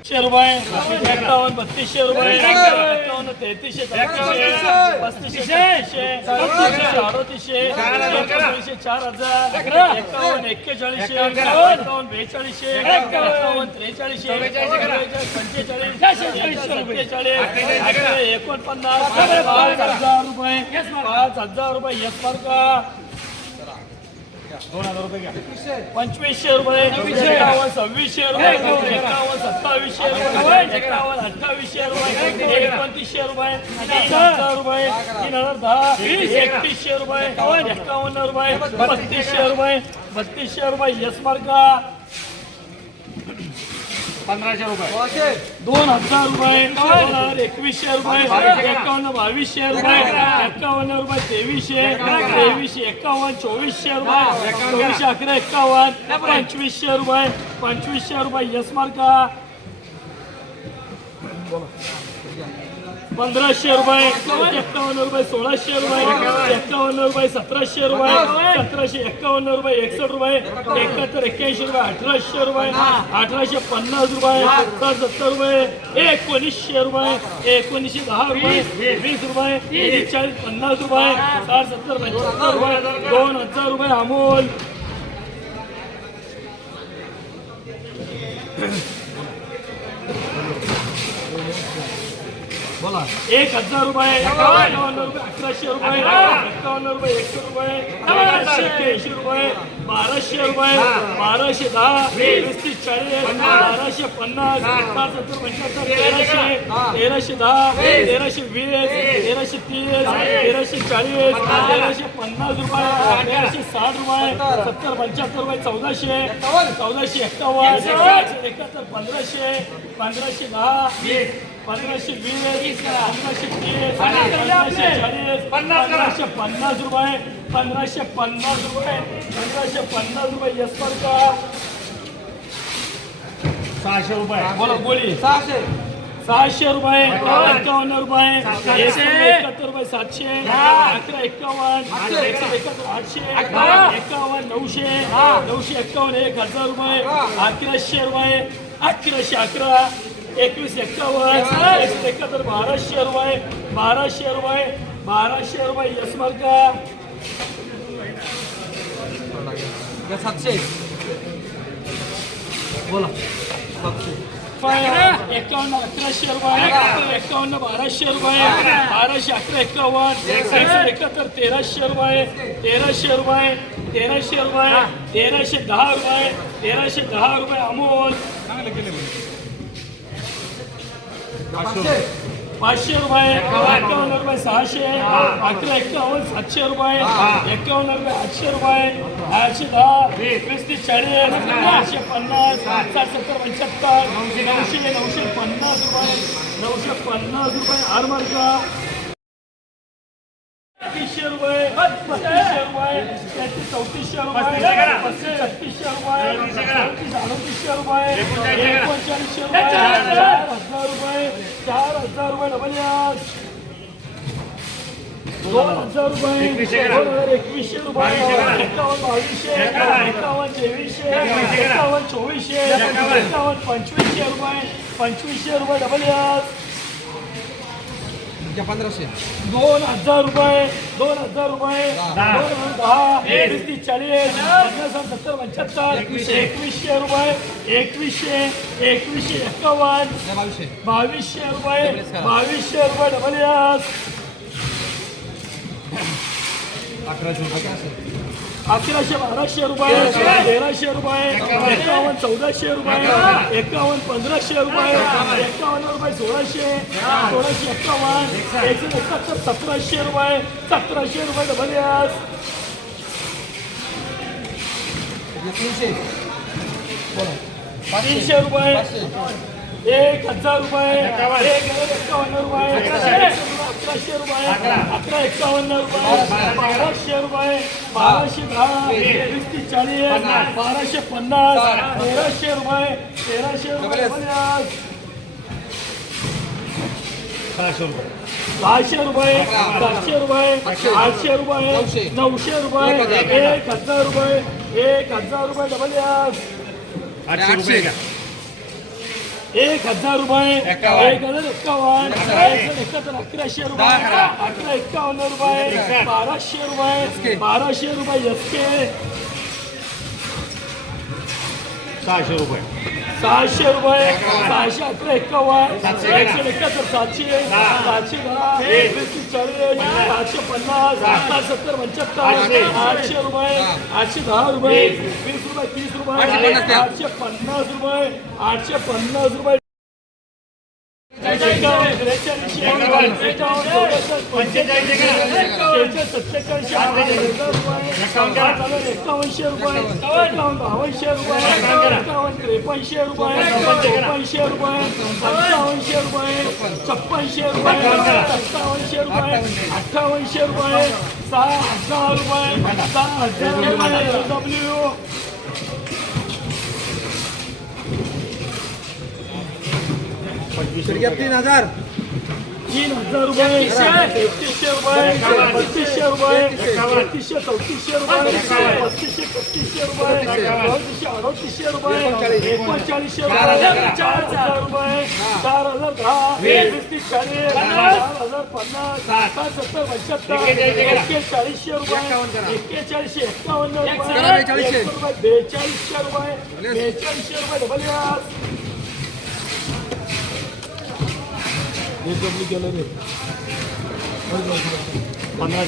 रुपये एकावन्न बत्तीसशे रुपये एकावन्न तेहतीसशे पस्तीसशे अडतीसशे एकोणीसशे चार हजार एकावन्न एक्केचाळीसशे एकावन्न बेचाळीसशे एकावन्न त्रेचाळीसशे पंचेचाळीस सत्तेचाळीस एकोणपन्नास पाच हजार रुपये पाच हजार रुपये एक मार्का दोन हजार रुपये घ्या. पंचवीसशे रुपये. एकावन्न सव्वीसशे रुपये. एकावन्न सत्तावीसशे रुपये. एकावन्न. अठ्ठावीसशे रुपये. एकोणतीसशे रुपये. तीन हजार. रुपये. तीन हजार दहा. एकतीसशे रुपये. एकावन्न. रुपये. बत्तीसशे रुपये. बत्तीसशे रुपये. यस मार्का. पंधराशे रुपये. दोन हजार रुपये हजार एकवीसशे रुपये एकावन्न बावीसशे रुपये एकावन्न रुपये तेवीसशे तेवीसशे एकावन्न चोवीसशे रुपये चोवीसशे अकरा एकावन्न पंचवीसशे रुपये पंचवीसशे रुपये. यस मार्का. पंधराशे रुपये एकावन्न रुपये सोळाशे रुपये एकावन्न रुपये सतराशे रुपये सतराशे एकावन्न रुपये एकसष्ट रुपये एकाहत्तर एक्क्याऐंशी रुपये अठराशे रुपये अठराशे पन्नास रुपये तर सत्तर रुपये एकोणीसशे रुपये एकोणीसशे दहा रुपये वीस रुपये चाळीस पन्नास रुपये साठ सत्तर पंच्याहत्तर रुपये दोन हजार रुपये अमोल. एक हजार रुपये एकावन्न. रुपये अकराशे रुपये एकावन्न रुपये एकशे रुपये बाराशे एक्क्याऐंशी रुपये बाराशे रुपये बाराशे दहा पस्तीस चाळीस बाराशे पन्नास सत्तर पंच्याहत्तर तेराशे तेराशे दहा तेराशे वीस तेराशे तीस तेराशे चाळीस तेराशे पन्नास रुपये तेराशे साठ रुपये सत्तर. पंच्याहत्तर रुपये चौदाशे चौदाशे एक्कावन्न एकाहत्तर पंधराशे पंधराशे दहा पंधराशे वीस पंधराशे तीस पंधराशे चाळीस पंधराशे पन्नास रुपये. पंधराशे पन्नास रुपये. पंधराशे पन्नास रुपये. यशपर का? सहाशे रुपये. बोला बोली. सहाशे. सहाशे रुपये. एकावन्न रुपये. एकशे एकाहत्तर रुपये सातशे. अकरा एकावन्न. एकशे एकाहत्तर आठशे. एकावन्न नऊशे. नऊशे एकावन्न एक हजार रुपये. अकराशे रुपये. अकराशे अकरा. एकवीस एकावन्न एकशे एकाहत्तर बाराशे रुपये बाराशे रुपये बाराशे रुपये यशमार का सातशे. बोला. सातशे. एकावन्न अकराशे रुपये एकावन्न बाराशे रुपये बाराशे अकरा एकावन्न एकशे एकाहत्तर तेराशे रुपये तेराशे रुपये तेराशे रुपये तेराशे दहा रुपये तेराशे दहा रुपये अमोल. पाचशे पाचशे रुपये एकावन्न रुपये सहाशे अकरा एकावन्न सातशे रुपये एकावन्न रुपये आठशे रुपये आठशे दहा वीस तीस चाळीस आठशे पन्नास साठ सत्तर पंच्याहत्तर नऊशे नऊशे पन्नास रुपये नऊशे पन्नास रुपये आर मार्का तीसशे रुपये पस्तीसशे रुपये तेहतीस चौतीसशे रुपये पस्तीस छत्तीसशे रुपये चौतीस रुपये. एकोणचाळीसशे रुपये. चार हजार रुपये. चार हजार रुपये डबल दोन हजार रुपये. दोन हजार एकवीसशे रुपये. एकावन्न बावीसशे. एकावन्न तेवीसशे एकावन्न चोवीसशे. एकावन्न पंचवीसशे रुपये. पंचवीसशे रुपये डबल यास या पंधराशे. दोन हजार रुपये दोन हजार रुपये दोन हजार दहा वीस तीस चाळीस पन्नास सत्तर पंच्याहत्तर एकवीसशे. रुपये एकवीसशे एकवीसशे एकावन्न या बावीसशे. बावीसशे रुपये बावीसशे रुपये डबल अकराशे रुपये अकराशे बाराशे रुपये तेराशे रुपये एकावन्न चौदाशे रुपये एकावन्न पंधराशे रुपये एकावन्न रुपये सोळाशे सोळाशे एकावन्न एकशे. एकाहत्तर सतराशे रुपये सतराशे रुपये डबल यास या तीनशे. रुपये. एक हजार रुपये. एक एकावन्न रुपये. अकराशे रुपये अकरा एकावन्न रुपये बाराशे रुपये बाराशे दहा वीस. तीस चाळीस बाराशे पन्नास तेराशे रुपये तेराशे रुपये पन्नास. सहाशे रुपये. सातशे रुपये आठशे रुपये नऊशे. रुपये एक हजार. रुपये एक हजार रुपये डबल यास आठशे एक हजार रुपये एक हजार एक्कावन्न एकाहत्तर अकराशे रुपये. अकरा एक्कावन्न रुपये बाराशे रुपये बाराशे रुपये एस के सहाशे रुपये. सहाशे रुपये सहाशे अकरा एक्कावन्न एकशे एकाहत्तर सातशे सातशे दहा. तीस चाळीस सातशे पन्नास सात सत्तर पंच्याहत्तर आठशे. रुपये आठशे दहा रुपये वीस रुपये तीस रुपये आठशे पन्नास रुपये आठशे पन्नास रुपये एकावनशे रुपये एकावन्न बावनशे रुपये एकावन्न त्रेपन्नशे रुपये त्रेपन्नशे रुपये पंचावनशे रुपये छप्पनशे रुपये सत्तावनशे रुपये अठ्ठावनशे रुपये सहा हजार रुपये सहा हजार रुपये डब्ल्यू तीन हजार. तीन हजार रुपये. एकतीसशे रुपये. बत्तीसशे रुपये. बत्तीसशे चौतीसशे रुपये. पस्तीसशे पस्तीसशे रुपये. चौतीसशे अडतीसशे रुपये. एकोणचाळीसशे रुपये. चार हजार रुपये. चार हजार दहा. वीस तीस चाळीस. चार हजार पन्नास. सात सत्तर पंच्याहत्तर. एक्केचाळीसशे रुपये. एक्केचाळीसशे एक्कावन्न रुपये. बेचाळीसशे. रुपये. बेचाळीसशे रुपये यास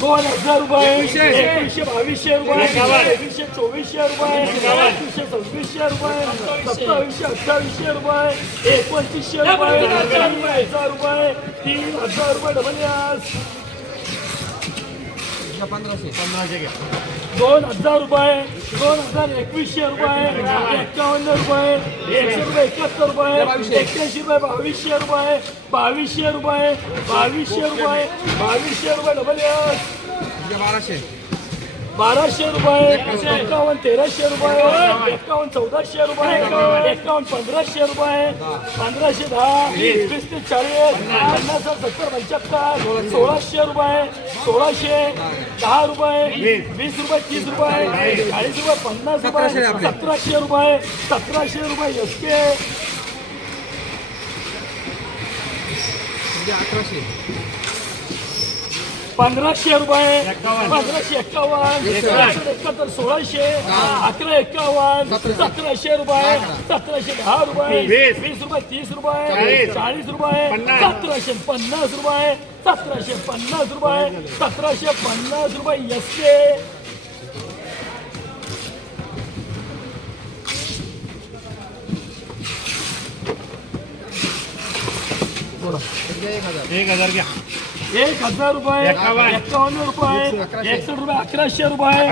दोन हजार रुपये. एकवीसशे. बावीसशे रुपये. एकवीसशे चोवीसशे रुपये. एकवीसशे सव्वीसशे रुपये. सत्तावीसशे अठ्ठावीसशे रुपये. एकोणतीसशे रुपये. तीन हजार रुपये. तीन हजार रुपये डबल यास. पंधराशे. दोन हजार रुपये दोन हजार एकवीसशे रुपये एक्कावन्न रुपये एकशे रुपये एकाहत्तर रुपये एक्क्याऐंशी रुपये बावीसशे रुपये बावीसशे रुपये बावीसशे रुपये बावीसशे रुपये डबल बाराशे. बाराशे रुपये एकावन्न तेराशे रुपये एकावन्न चौदाशे रुपये एकावन्न पंधराशे रुपये पंधराशे दहा वीस ते चाळीस पन्नास सत्तर पंच्याहत्तर सोळाशे रुपये सोळाशे दहा रुपये वीस रुपये तीस रुपये चाळीस रुपये पन्नास रुपये. सतराशे रुपये सतराशे रुपये एस के म्हणजे अठराशे पंधराशे रुपये. पंधराशे एक्कावन्न एकाहत्तर सोळाशे. अकरा एक्कावन्न सतराशे रुपये. सतराशे दहा रुपये. वीस. रुपये तीस रुपये. चाळीस. रुपये. सतराशे पन्नास रुपये. सतराशे पन्नास रुपये. सतराशे पन्नास रुपये एस के एक हजार एक हजार घ्या. एक हजार रुपये एकावन्न. एकावन्न रुपये. एकसष्ट रुपये अकराशे रुपये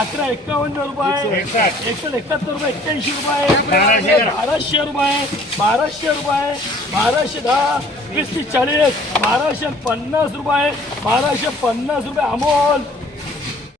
अकरा. एकावन्न रुपये. एकसष्ट एकाहत्तर रुपये एक्क्याऐंशी रुपये बाराशे. बाराशे रुपये बाराशे रुपये बाराशे दहा वीस तीस चाळीस बाराशे पन्नास रुपये बाराशे पन्नास रुपये अमोल